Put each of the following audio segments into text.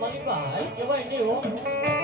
માલિકા હાલ કહેવાય નહીં હો.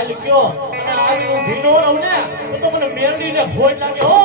હાલ કયો? આ હું ભીનો રહું ને તો મને મેરડી ને લાગે હો!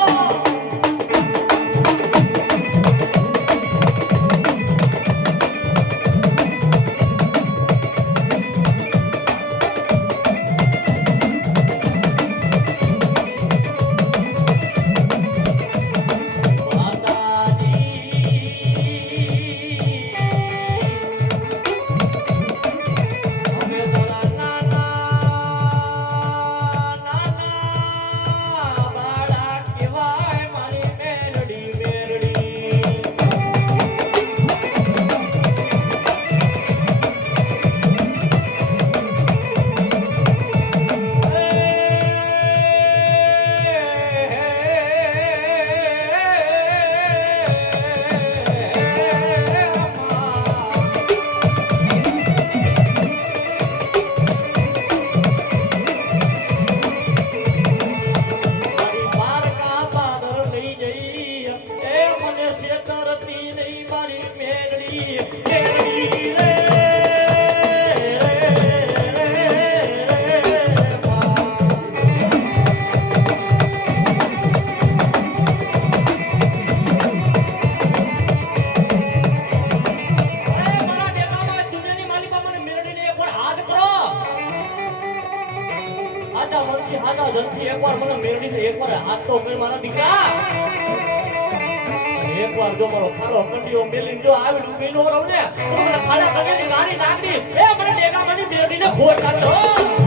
એકવાર જો મારો ખાડો કંટીઓ મેલી જો આવી ડૂબી નો રમને તો મને ખાડા કગે ની ગાડી નાગડી એ મને ડેગા બની બેડીને ખોટ કાઢ્યો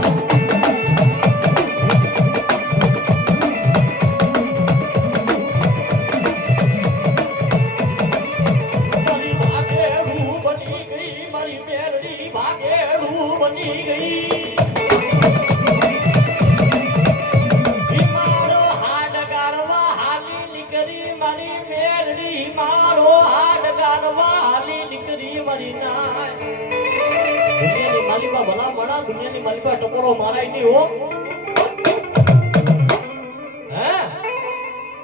દુનિયાની મલકા ટકોરો મારાય નહીં હો.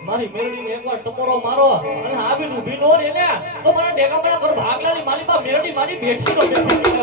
મારી મેરડીને એકવાર ટકોરો મારો અને આવી ઊભી નો રે ને. તો મારા ડેગામડા કર ભાગલાની માલિકા મેરડી મારી બેઠી નો બેઠી.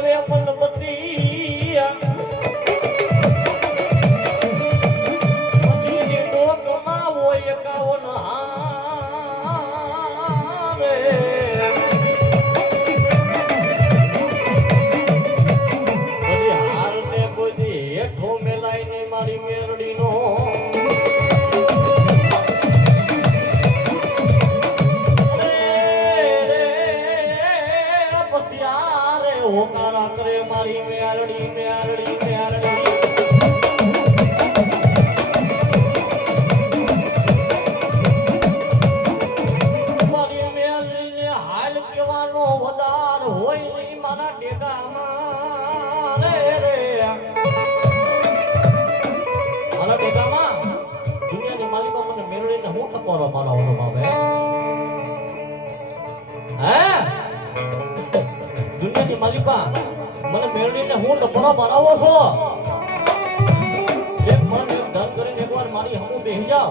ವೇಪನ್ನು તમારો પાલો હતો બાપે. હા? દુનિયાની માલિકા, મને મેળવીને હું લપડો બનાવો છો? એક મન એક ધન કરીને એકવાર મારી હમું બેહી જાઓ.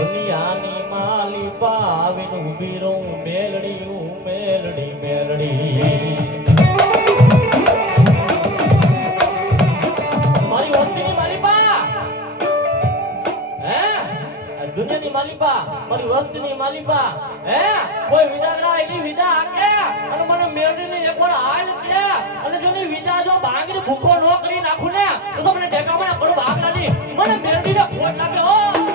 દુનિયાની માલી આવીને ઊભી રહું મેલડી મેલડી. માલિકા હે? દુનિયાની માલિકા મારી વસ્તીની માલિકા હે? અને મને મેળવીને એકવાર હાલ અને જો ની વિદા જો ભાંગીને ભૂખો નો કરી નાખું ને, તો તો મને ટેકામાં કરો ભાગ નથી મને મેળવીને ખોટ લાગે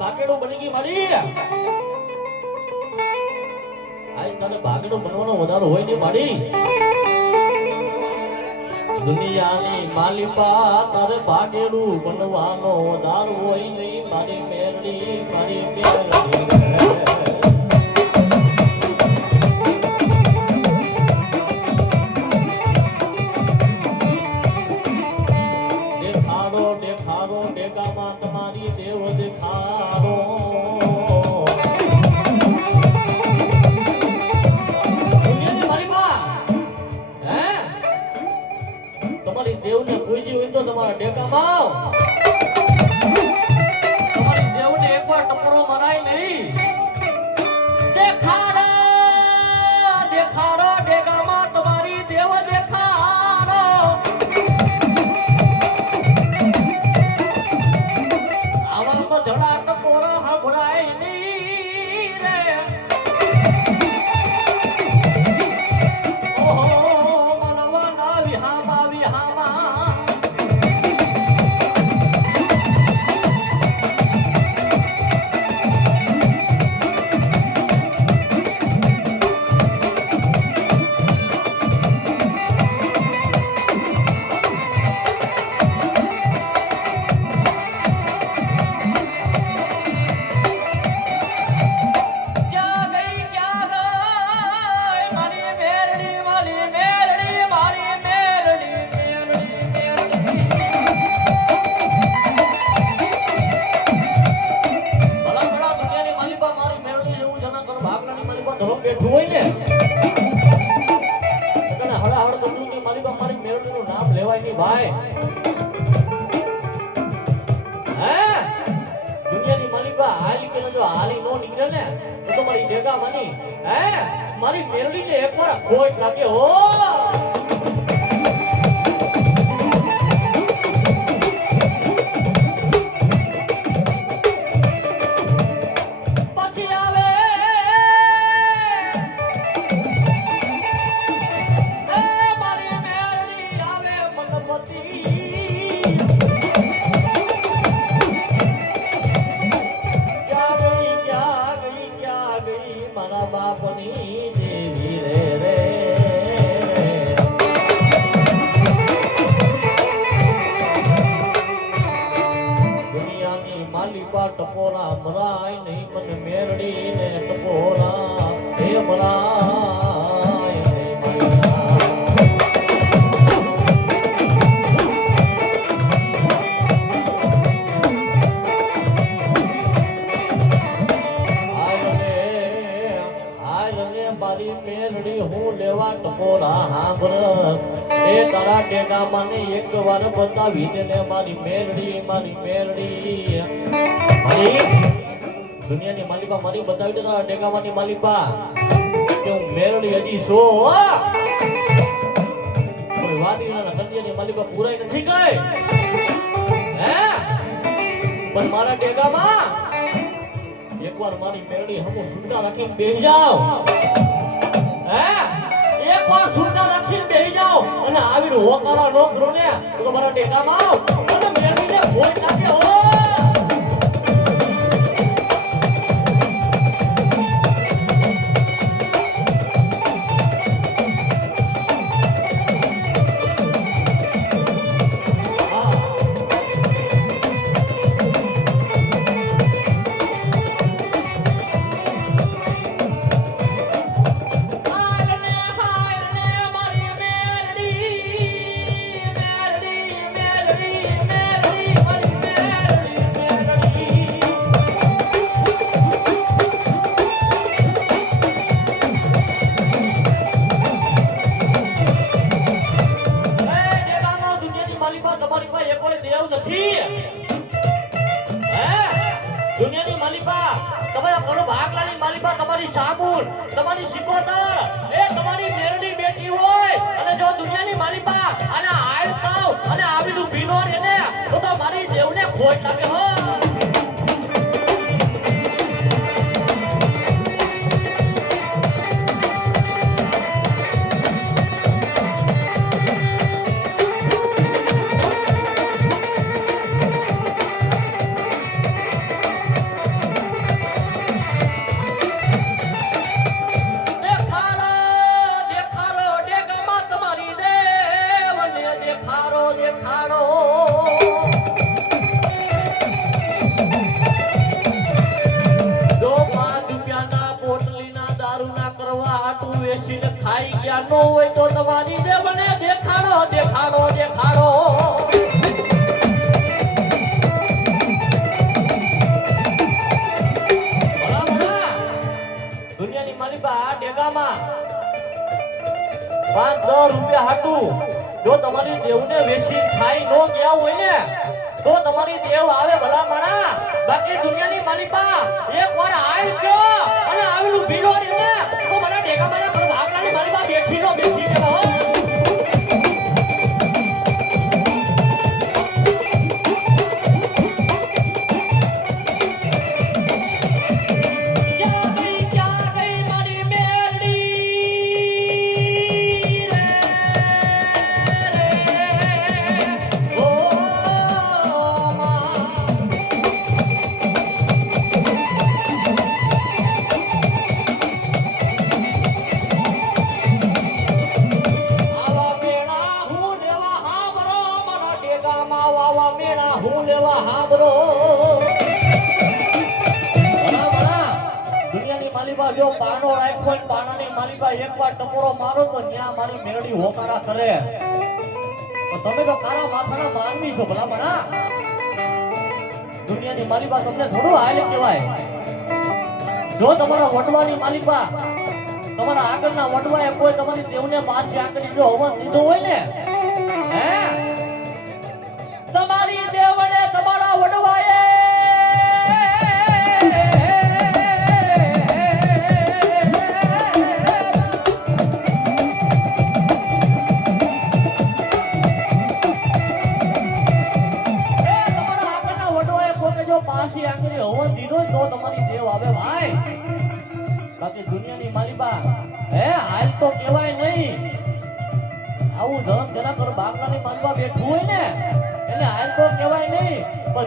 ભાગેડો બની ગઈ મારી? આઈ તને ભાગેડો બનવાનો વધારો હોય ને મારી? દુનિયાની માલિપા તારે ભાગેડું બનવાનો વધારો હોય નહીં, મારી મેરડી મારી મેરડી. હોય તો તમારા ડેકામાં આવ મારી હું લેવા ટપોરા હાંભરસ એ તારા ડેગા મને એક વાર બતાવી દે મારી મેરડી મારી મેરડી. મારી? દુનિયાની માલિકા મારી બતાવી દે તારા ડેગામાંની માલિકા. કે હું મેરડી હજી છો. કોઈ વાદીના કંડિયાની માલિકા પૂરાઈ નથી ગઈ હે? પણ મારા ડેગામાં એકવાર મારી મેરડી હમો સુતા રાખીને બેસી જાઓ હે? એકવાર સુરતા રાખીને બેહી જાઓ અને આવીને હોકારા નો કરો ને. તો મારા ટેકામાં આવ. અને મેરડીને ફોન નાખે દેવને ખોટ દેવને વેચી ખાઈ નો ગયા હોય ને, તો તમારી દેવ આવે ભલા માણા બાકી દુનિયાની માલિકા એક વાર આવી ગયો અને આવેલું ભીડો ને, તો મને ટેકા મારા છો ભલા ભલા દુનિયાની માલિકા તમને થોડું હાલ કહેવાય. જો તમારા વટવાની માલિપા તમારા આગળના વટવાએ કોઈ તમારી દેવને પાછી આગળ જો હવન દીધો હોય ને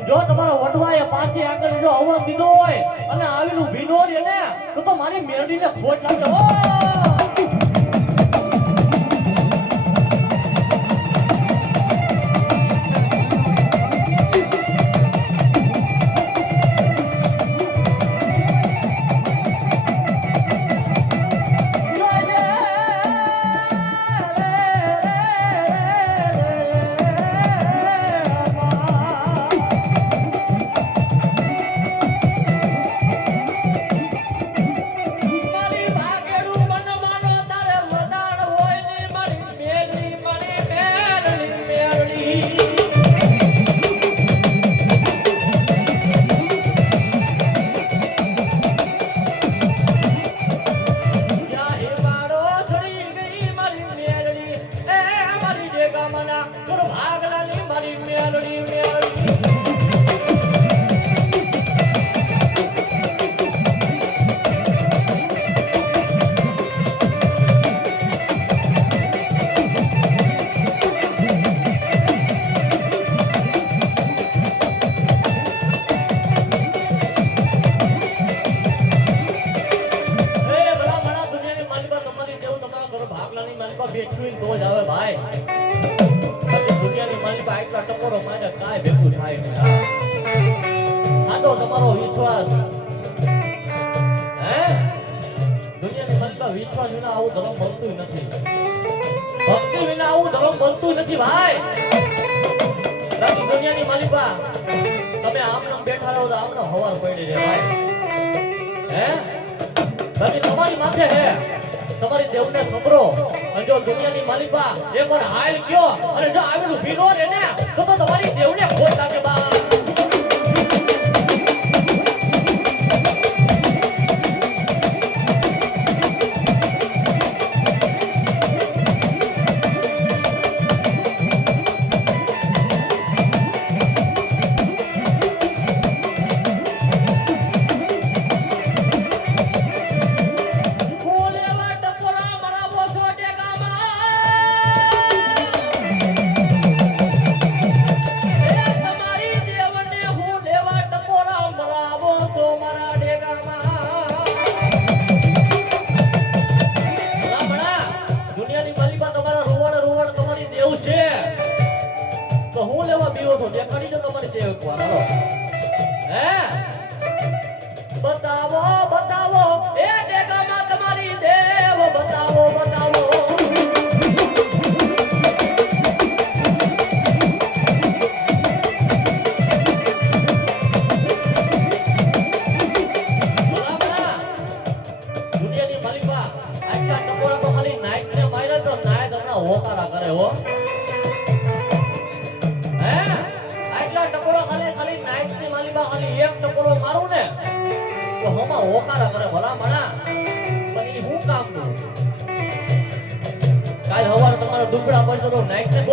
જો તમારો વટવાએ પાછી આગળ જો અવળ દીધો હોય અને આવેલું ભીનો ને તો તો મારી મેરડીને ખોટ લાગે. હાલ ગયો અને જો આવેલું ભીનો ને તો તમારી દેવને ખોટ લાગે બીવો છો, દેખાડી દો તમારે દેહ એકવાર હે? બતાવો બતાવો, એ ડેગામાં તમારી દેવ બતાવો બતાવો. little negative